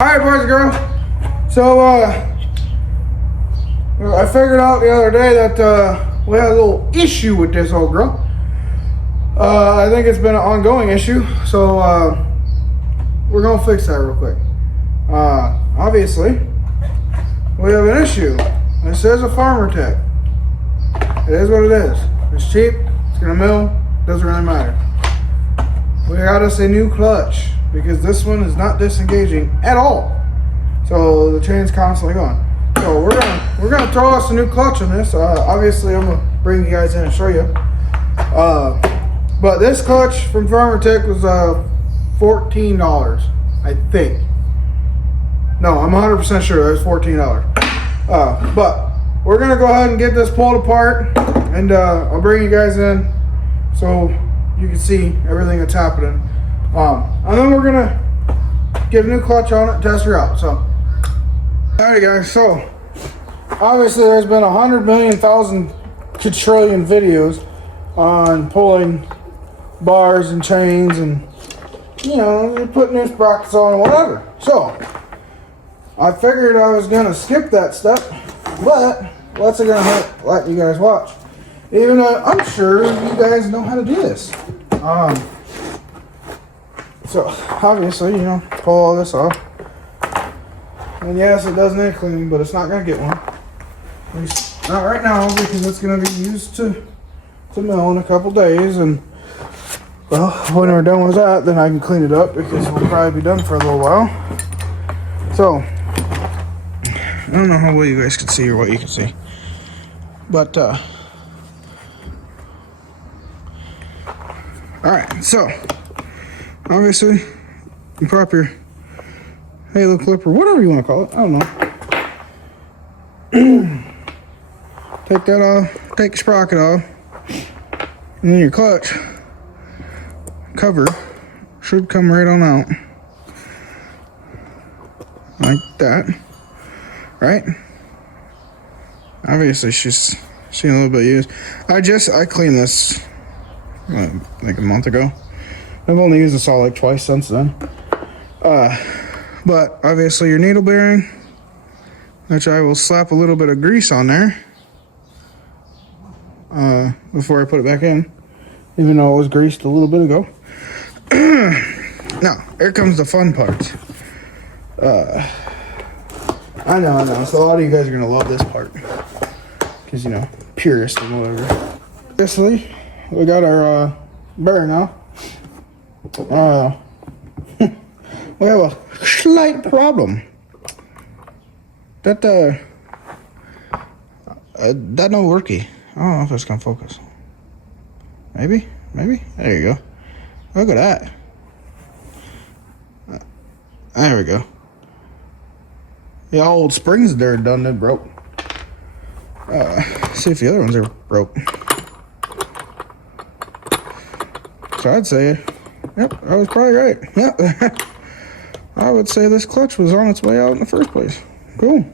Alright, boys and girls. So, I figured out the other day that we had a little issue with this old girl. I think it's been an ongoing issue, so we're gonna fix that real quick. Obviously, we have an issue. This is a farmer tech. It is what it is. It's cheap, it's gonna mill, doesn't really matter. We got us a new clutch because this one is not disengaging at all. So the chain's constantly going. So we're gonna throw us a new clutch on this. Obviously, I'm gonna bring you guys in and show you. But this clutch from Farmer Tech was $14, I think. No, I'm 100% sure it was $14. But we're gonna go ahead and get this pulled apart, and I'll bring you guys in so you can see everything that's happening. And then we're gonna get a new clutch on it and test her out. So, alright guys, so obviously there's been 100 million thousand quadrillion videos on pulling bars and chains and, you know, putting new sprockets on and whatever. So I figured I was gonna skip that step, but what's it gonna hurt letting you guys watch? Even though I'm sure you guys know how to do this. So obviously, you know, pull all this off. And yes, it does need cleaning, but it's not gonna get one. At least not right now, because it's gonna be used to mill in a couple days. And well, when we're done with that, then I can clean it up because we'll probably be done for a little while. So I don't know how well you guys can see or what you can see, but all right. So obviously, you prop your halo clip or whatever you want to call it. I don't know. Take that off, take the sprocket off, and then your clutch cover should come right on out. Like that. Right? Obviously, she's seen a little bit used. I cleaned this like a month ago. I've only used this all like twice since then. But obviously your needle bearing, which I will slap a little bit of grease on there before I put it back in, even though it was greased a little bit ago. Now, here comes the fun part. I know. So a lot of you guys are gonna love this part because, you know, purist and whatever. Obviously, we got our bearing now. We have a slight problem. That don't worky. I don't know if it's gonna focus. Maybe. There you go. Look at that. There we go. The old springs there done it broke. See if the other ones are broke. So I'd say, yep, I was probably right. Yep. I would say this clutch was on its way out in the first place. Cool.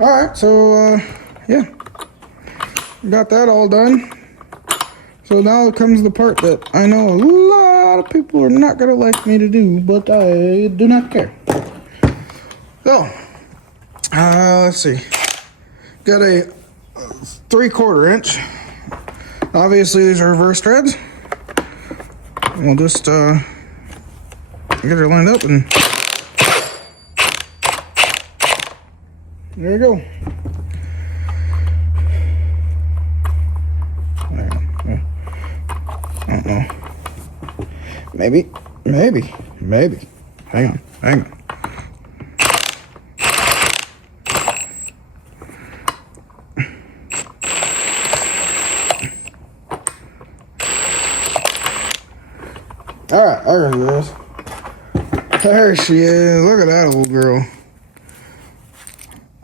Alright, so yeah. Got that all done. So now comes the part that I know a lot of people are not gonna like me to do, but I do not care. So let's see. Got a 3/4 inch. Obviously these are reverse threads. We'll just get her lined up and there you go. I don't know. Maybe. Hang on. Alright, there she is. There she is. Look at that old girl.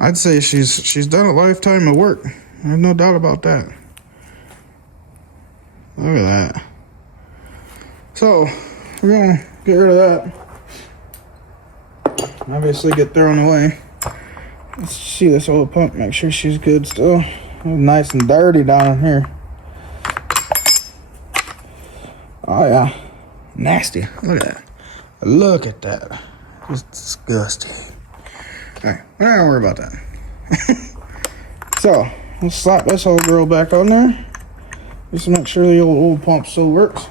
I'd say she's done a lifetime of work. There's no doubt about that. Look at that. So, we're gonna get rid of that. Obviously get thrown away. Let's see this old pump, make sure she's good still. Nice and dirty down in here. Oh yeah. Nasty. Look at that. It's disgusting. Alright, we're not gonna worry about that. So, let's slap this whole girl back on there. Just to make sure the old pump still works.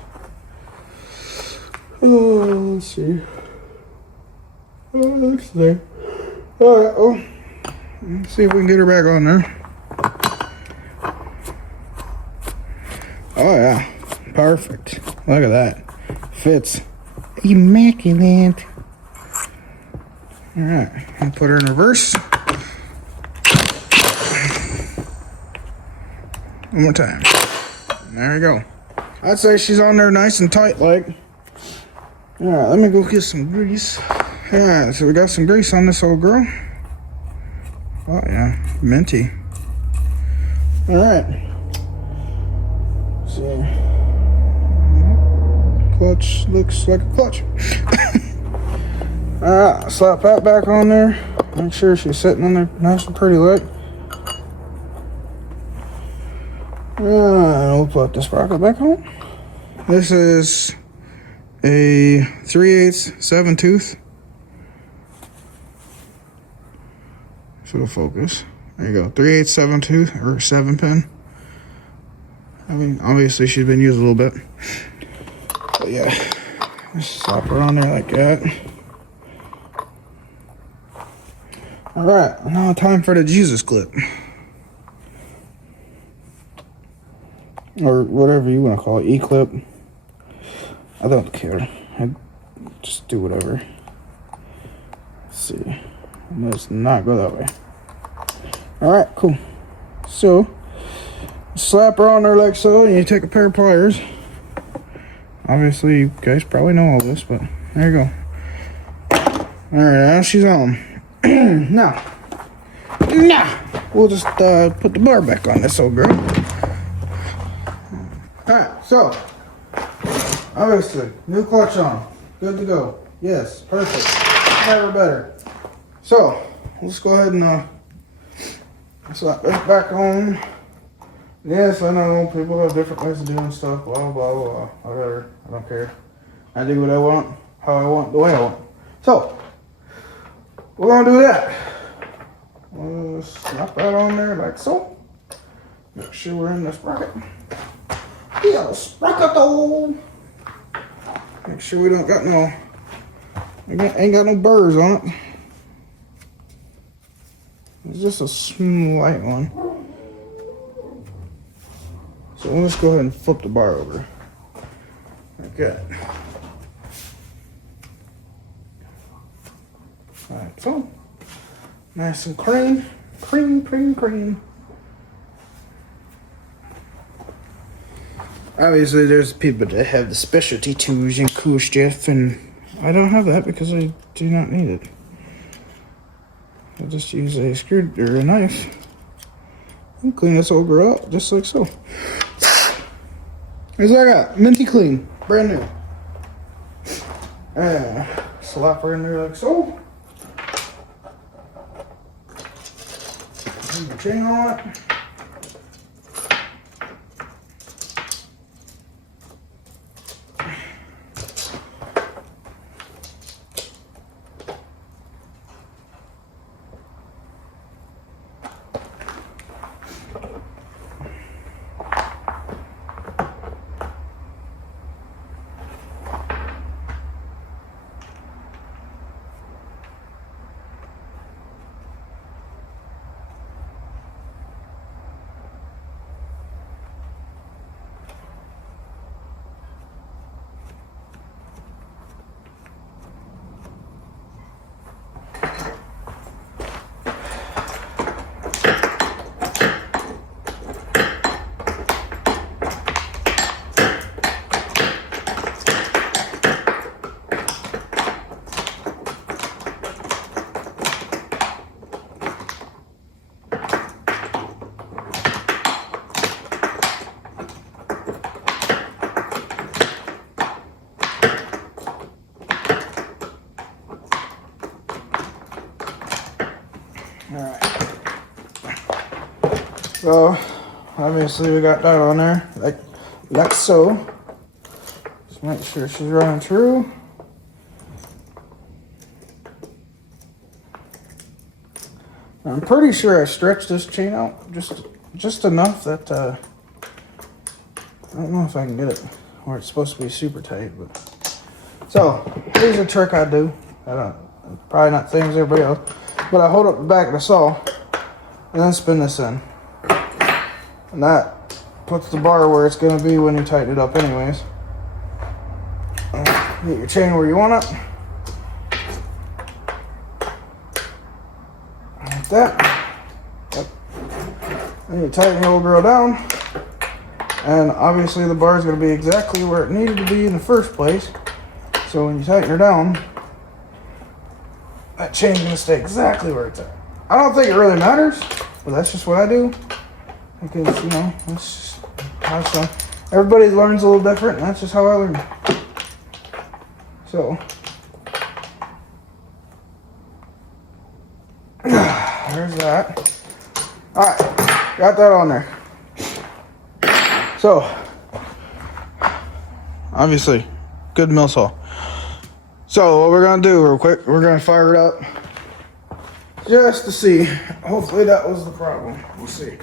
Oh, let's see. Oh, that's there. Alright, well, let's see if we can get her back on there. Oh yeah, perfect. Look at that. Fits immaculate. Alright, I'll put her in reverse. One more time. There we go. I'd say she's on there nice and tight like. Alright, let me go get some grease. Alright, so we got some grease on this old girl. Oh yeah, minty. Alright. See. Clutch looks like a clutch. Alright, slap that back on there. Make sure she's sitting on there nice and pretty like. And we'll put the sprocket back on. This is a 3/8 7 tooth. So it'll focus. There you go. 3/8 7 tooth or 7 pin. I mean, obviously she's been used a little bit. But yeah, just slap her on there like that. Alright, now time for the Jesus clip. Or whatever you want to call it, E-clip. I don't care. I just do whatever. Let's see. Let's not go that way. Alright, cool. So, slap her on there like so, and you take a pair of pliers. Obviously, you guys probably know all this, but there you go. Alright, now she's on. Now, we'll just put the bar back on this old girl. Alright, so, obviously, new clutch on. Good to go. Yes, perfect. Never better. So, let's go ahead and slap this back on. Yes, I know people have different ways of doing stuff, blah, blah, blah, whatever. I don't care. I do what I want, how I want, the way I want. So, we're going to do that. We'll slap that on there like so. Make sure we're in the sprocket. Yeah, sprocket though. Make sure we don't got no, ain't got no burrs on it. It's just a slight one. So we'll just go ahead and flip the bar over. Like that. Alright, so nice and clean. Cream. Obviously, there's people that have the specialty tools and cool stuff, and I don't have that because I do not need it. I just use a screw or a knife and clean this old girl up just like so. Here's what I got, minty clean, brand new. Slap her in there like so. Put the chain on it. Alright. So, obviously we got that on there, like so. Just make sure she's running through. I'm pretty sure I stretched this chain out just enough that I don't know if I can get it where it's supposed to be super tight, but so here's a trick I do. Probably not the same as everybody else, but I hold up the back of the saw and then spin this in, and that puts the bar where it's going to be when you tighten it up anyways. Get your chain where you want it. Like that. Yep. Then you tighten the old girl down. And obviously the bar is going to be exactly where it needed to be in the first place. So when you tighten her down, that chain's going to stay exactly where it's at. I don't think it really matters, but that's just what I do. Because, you know, that's just how everybody learns a little different, and that's just how I learn. So, there's that. Alright, got that on there. So, obviously, good mill saw. So, what we're going to do real quick, we're going to fire it up just to see. Hopefully that was the problem. We'll see.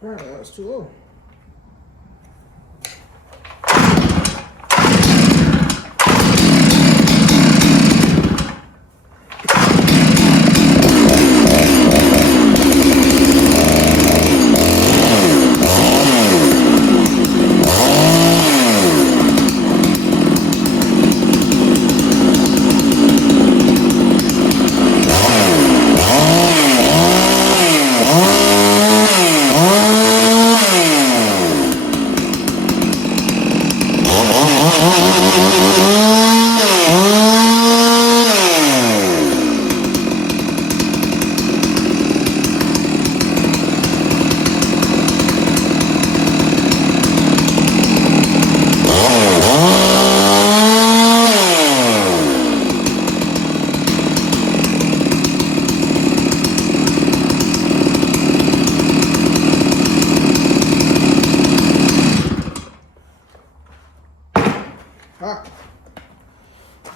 Apparently that's too low.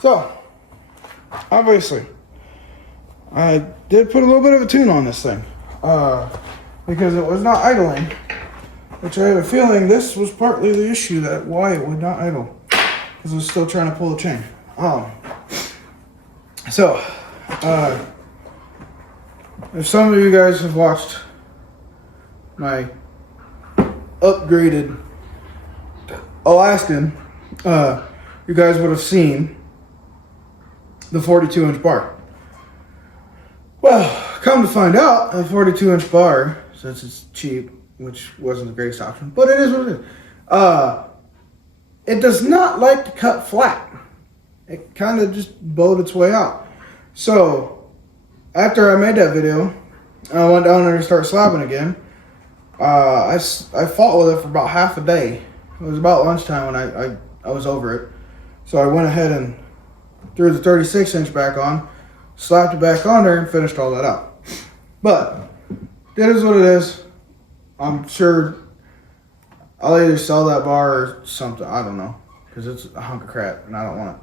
So, obviously, I did put a little bit of a tune on this thing because it was not idling, which I had a feeling this was partly the issue that why it would not idle, because it was still trying to pull the chain. So, if some of you guys have watched my upgraded Alaskan, you guys would have seen the 42-inch bar. Well, come to find out, a 42-inch bar, since it's cheap, which wasn't the greatest option, but it is what it is, it does not like to cut flat. It kind of just bowed its way out. So, after I made that video, I went down there to start slabbing again. I fought with it for about half a day. It was about lunchtime when I was over it. So I went ahead and threw the 36-inch back on, slapped it back on there, and finished all that out. But it is what it is. I'm sure I'll either sell that bar or something. I don't know, because it's a hunk of crap and I don't want it.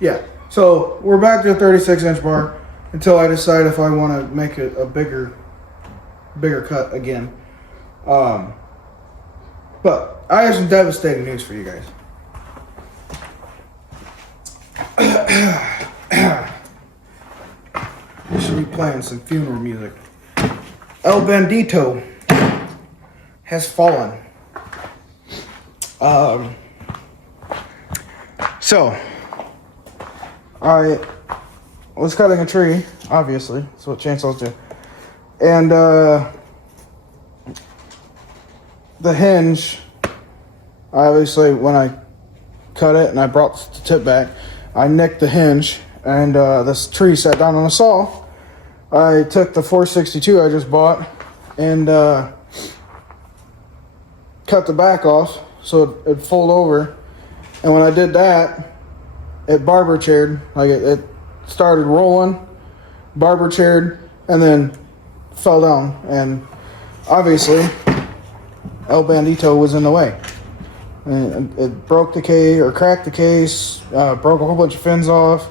Yeah. So we're back to a 36-inch bar until I decide if I want to make it a bigger cut again. But I have some devastating news for you guys. We should be playing some funeral music. El Bandito has fallen. So I was cutting a tree, obviously. That's what chainsaws do. And the hinge, obviously, when I cut it and I brought the tip back, I nicked the hinge, and this tree sat down on a saw. I took the 462 I just bought and cut the back off so it'd fold over. And when I did that, it barber chaired, like it started rolling, barber chaired, and then fell down. And obviously, El Bandito was in the way. And it broke the case, or cracked the case, broke a whole bunch of fins off,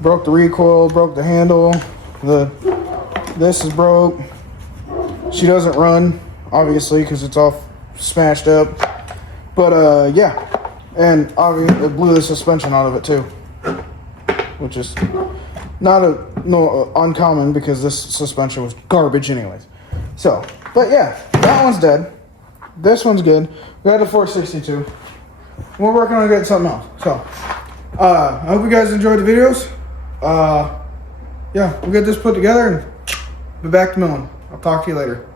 broke the recoil, broke the handle, this is broke. She doesn't run, obviously, because it's all smashed up. But yeah, and obviously it blew the suspension out of it too, which is not uncommon because this suspension was garbage anyways. So, but yeah, that one's dead. This one's good. We had a 462. We're working on getting something else. So, I hope you guys enjoyed the videos. Yeah, we'll get this put together and be back to milling. I'll talk to you later.